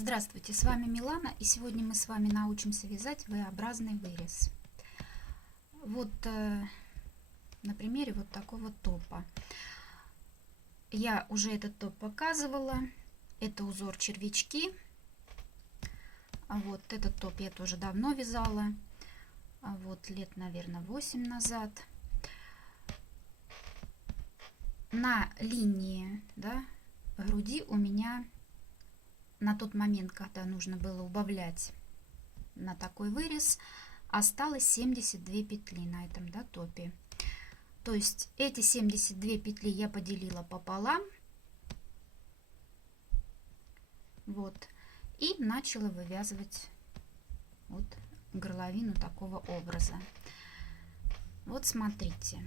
Здравствуйте, с вами Милана, и сегодня мы с вами научимся вязать V-образный вырез. Вот на примере вот такого топа. Я уже этот топ показывала. Это узор червячки. А вот этот топ я тоже давно вязала. А вот лет, наверное, 8 назад. На линии, да, груди у меня на тот момент, когда нужно было убавлять на такой вырез, осталось 72 петли на этом, да, топе. То есть эти 72 петли я поделила пополам. Вот. И начала вывязывать вот горловину такого образа. Вот смотрите.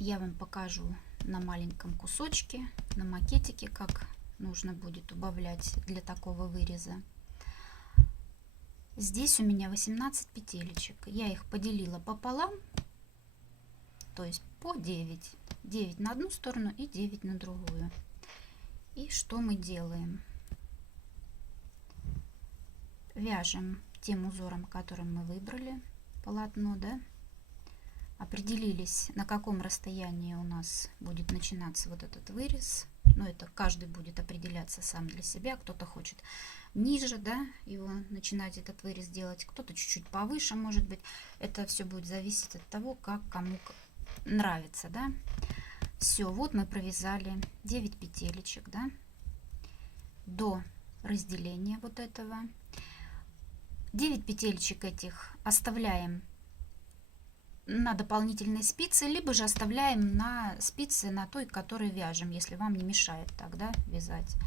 Я вам покажу на маленьком кусочке, на макетике, как нужно будет убавлять для такого выреза. Здесь у меня 18 петелечек. Я их поделила пополам, то есть по 9. 9 на одну сторону и 9 на другую. И что мы делаем? Вяжем тем узором, которым мы выбрали полотно, да? Определились, на каком расстоянии у нас будет начинаться вот этот вырез. Но это каждый будет определяться сам для себя. Кто-то хочет ниже, да, его начинать этот вырез делать, кто-то чуть-чуть повыше, может быть. Это все будет зависеть от того, как кому нравится, да. Все, вот мы провязали 9 петелечек, да, до разделения вот этого. 9 петелечек этих оставляем на дополнительной спице, либо же оставляем на спице, на той, которой вяжем, если вам не мешает тогда вязать.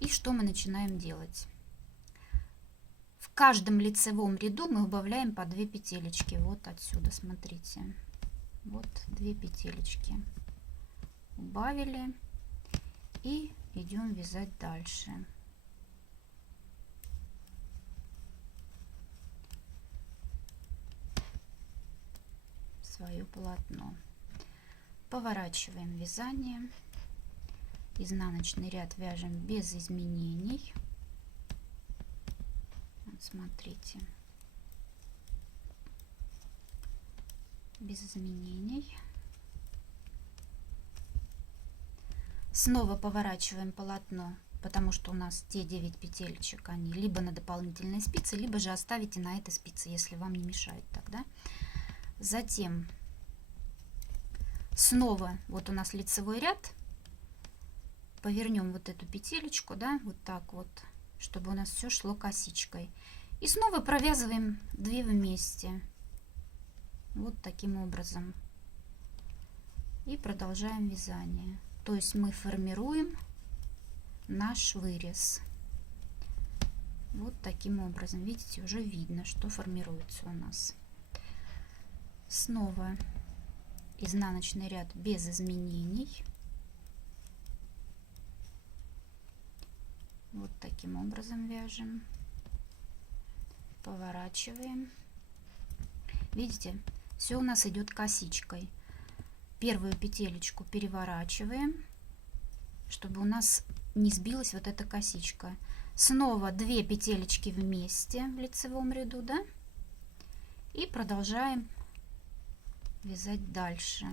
И что мы начинаем делать? В каждом лицевом ряду мы убавляем по 2 петелечки. Вот отсюда, смотрите. Вот 2 петелечки. Убавили и идем вязать дальше. Свое полотно. Поворачиваем вязание. Изнаночный ряд вяжем без изменений. Вот смотрите. Без изменений. Снова поворачиваем полотно, потому что у нас те 9 петелечек, они либо на дополнительной спице, либо же оставите на этой спице, если вам не мешает тогда. Затем снова вот у нас лицевой ряд. Повернем вот эту петелечку, да, вот так вот, чтобы у нас все шло косичкой. И снова провязываем 2 вместе. Вот таким образом. И продолжаем вязание. То есть мы формируем наш вырез. Вот таким образом. Видите, уже видно, что формируется у нас. Снова изнаночный ряд без изменений. Вот таким образом вяжем. Поворачиваем. Видите, все у нас идет косичкой. Первую петелечку переворачиваем, чтобы у нас не сбилась вот эта косичка. Снова 2 петелечки вместе в лицевом ряду, да? И продолжаем вязать дальше.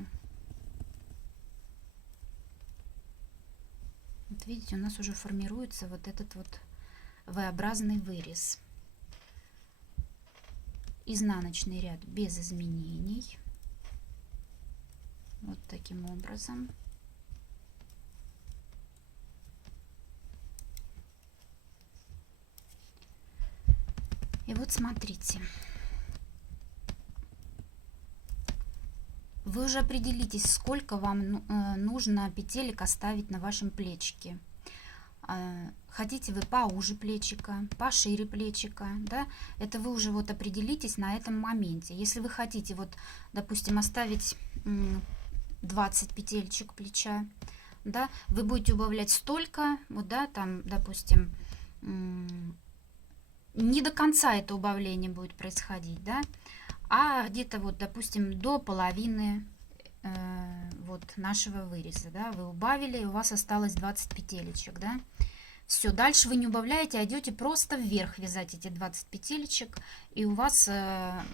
Вот видите, у нас уже формируется вот этот вот V-образный вырез. Изнаночный ряд без изменений. Вот таким образом. И вот смотрите. Вы уже определитесь, сколько вам нужно петелек оставить на вашем плечике. Хотите вы поуже плечика, пошире плечика, да? Это вы уже вот определитесь на этом моменте. Если вы хотите вот, допустим, оставить 20 петелечек плеча, да, вы будете убавлять столько, вот, да, там, допустим, не до конца это убавление будет происходить, да, а где-то вот, допустим, до половины вот нашего выреза, да, вы убавили, и у вас осталось 20 петелечек, да. Все, дальше вы не убавляете, а идете просто вверх вязать эти 20 петелечек, и у вас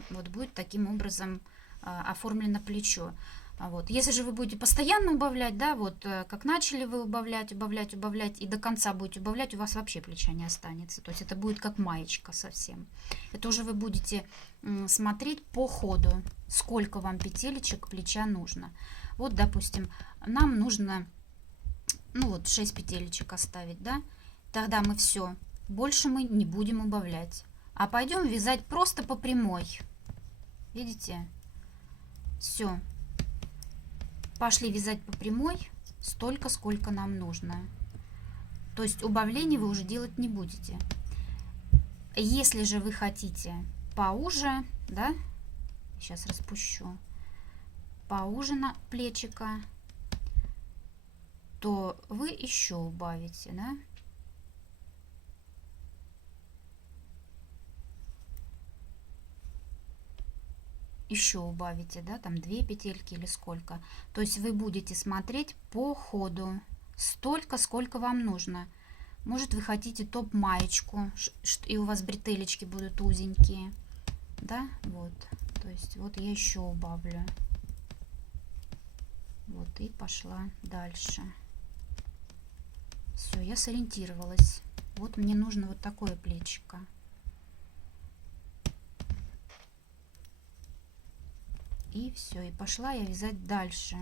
вот будет таким образом оформлено плечо. Вот. Если же вы будете постоянно убавлять, да, вот как начали вы убавлять, убавлять, убавлять, и до конца будете убавлять, у вас вообще плеча не останется. То есть это будет как маечка совсем. Это уже вы будете смотреть по ходу, сколько вам петелечек плеча нужно. Вот, допустим, нам нужно, ну вот, 6 петелечек оставить, да. Тогда мы все, больше мы не будем убавлять, а пойдем вязать просто по прямой. Видите? Все. Пошли вязать по прямой столько, сколько нам нужно. То есть убавлений вы уже делать не будете. Если же вы хотите поуже, да, сейчас распущу, поуже на плечика, то вы еще убавите, да. Еще убавите, да, там 2 петельки или сколько. То есть вы будете смотреть по ходу столько, сколько вам нужно. Может, вы хотите топ-маечку, и у вас бретелечки будут узенькие, да, вот. То есть вот я еще убавлю. Вот, и пошла дальше. Все, я сориентировалась. Вот мне нужно вот такое плечико. И все, и пошла я вязать дальше.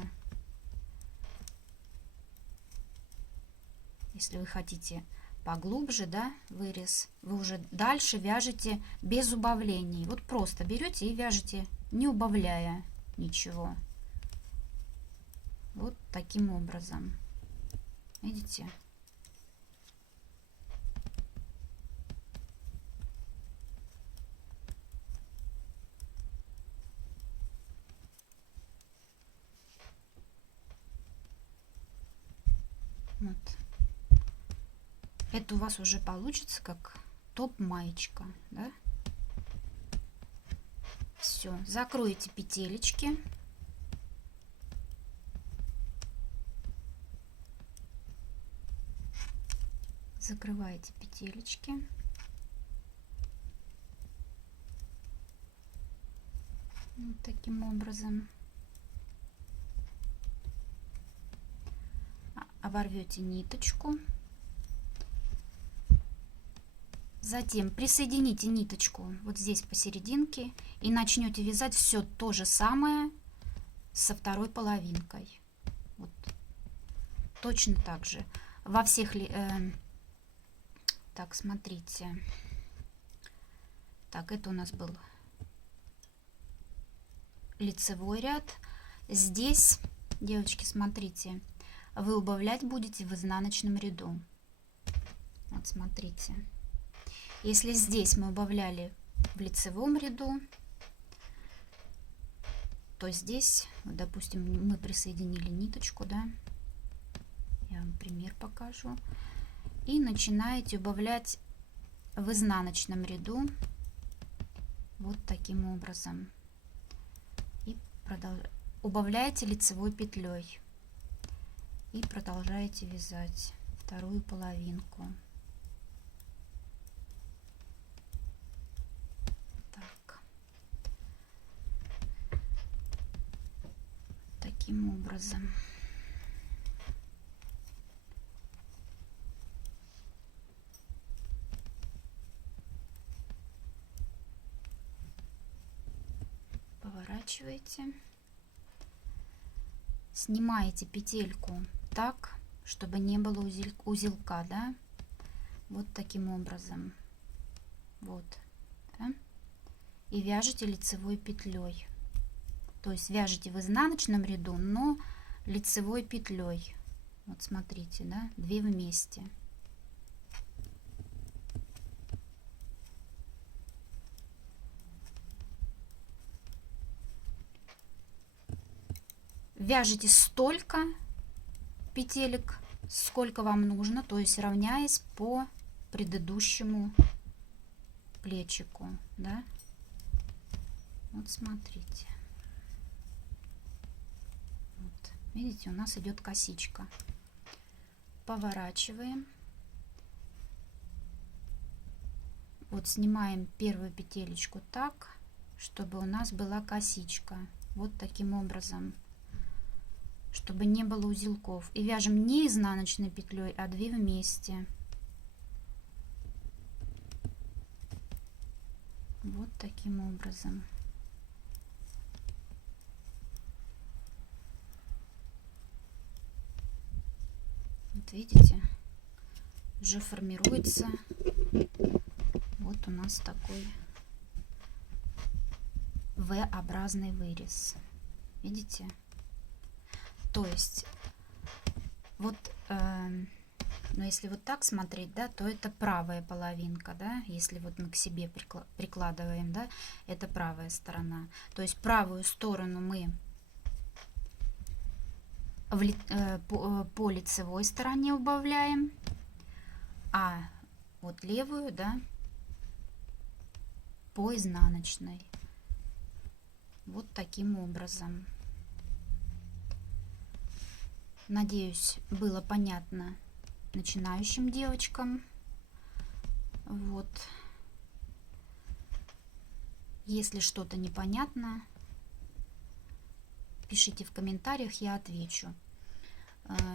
Если вы хотите поглубже, да, вырез, вы уже дальше вяжете без убавлений. Вот просто берете и вяжете, не убавляя ничего. Вот таким образом. Видите? Вот. Это у вас уже получится как топ-маечка, да? Все, закройте петелечки. Закрываете петелечки. Вот таким образом. Оборвете ниточку. Затем присоедините ниточку вот здесь посерединке и начнете вязать все то же самое со второй половинкой. Вот. Точно так же. Во всех... Так, смотрите. Так, это у нас был лицевой ряд. Здесь, девочки, смотрите, вы убавлять будете в изнаночном ряду. Вот смотрите. Если здесь мы убавляли в лицевом ряду, то здесь, вот, допустим, мы присоединили ниточку, да, я вам пример покажу, и начинаете убавлять в изнаночном ряду вот таким образом. И убавляете лицевой петлей и продолжаете вязать вторую половинку. Так. Таким образом. Поворачиваете, снимаете петельку так, чтобы не было узелка, да, вот таким образом, вот, да? И вяжете лицевой петлей, то есть вяжете в изнаночном ряду, но лицевой петлей, вот смотрите, да, 2 вместе. Вяжете столько петелек, сколько вам нужно, то есть равняясь по предыдущему плечику, да. Вот смотрите. Видите, у нас идет косичка. Поворачиваем. Вот снимаем первую петелечку так, чтобы у нас была косичка. Вот таким образом, чтобы не было узелков. И вяжем не изнаночной петлей, а 2 вместе. Вот таким образом. Вот видите, уже формируется вот у нас такой V-образный вырез. Видите? То есть вот, но если вот так смотреть, да, то это правая половинка, да, если вот мы к себе прикладываем, да, это правая сторона. То есть правую сторону мы по лицевой стороне убавляем, а вот левую, да, по изнаночной. Вот таким образом. Надеюсь, было понятно начинающим девочкам. Вот. Если что-то непонятно, пишите в комментариях, я отвечу.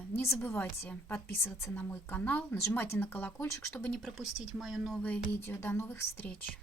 Не забывайте подписываться на мой канал, нажимайте на колокольчик, чтобы не пропустить мое новое видео. До новых встреч!